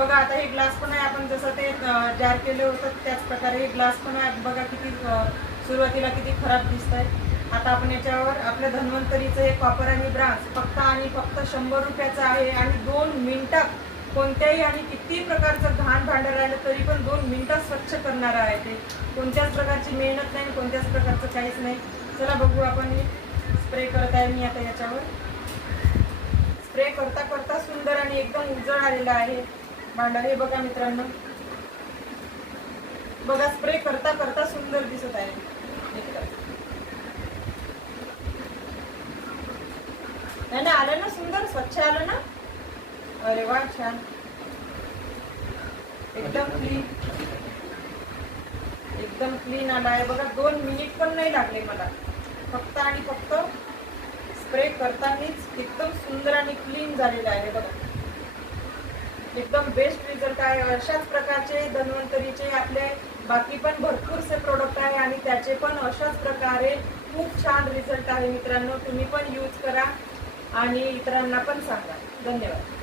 बघा आता हे ग्लास पण आहे, आपण जसं ते जार केले होतं त्याच प्रकारे हे ग्लास पण आहे. बघा किती सुरुवातीला किती खराब दिसत आहे. आता आपण याच्यावर आपल्या धन्वंतरीचं हे कॉपर आणि ब्रास फक्त आणि फक्त 100 रुपयाचं आहे आणि 2 मिनिटात कोणत्याही आणि किती प्रकारचं घाण भांडं राहिलं तरी पण 2 मिनिटात स्वच्छ करणार आहे. ते कोणत्याच प्रकारची मेहनत नाही, कोणत्याच प्रकारचं काहीच नाही. चला बघू आपण. स्प्रे करत आहे मी आता याच्यावर. स्प्रे करता करता सुंदर आणि एकदम उजळ आलेला आहे भांडं. हे बघा मित्रांनो, बघा स्प्रे करता करता सुंदर दिसत आहे. नाही ना, आलं ना सुंदर, स्वच्छ आलं ना. अरे वा, छान, एकदम क्लीन, एकदम क्लीन आला आहे. बघा 2 मिनिट पण नाही लागले मला, फक्त आणि फक्त स्प्रे करतानाच एकदम सुंदर आणि क्लीन झालेलं आहे. बघा एकदम बेस्ट रिझल्ट आहे. अशाच प्रकारचे धन्वंतरीचे आपले बाकी पण भरपूरसे प्रोडक्ट आहे आणि त्याचे पण अशाच प्रकारे खूप छान रिझल्ट आहे मित्रांनो. तुम्ही पण यूज करा आणि इतरांना पण सांगा. धन्यवाद.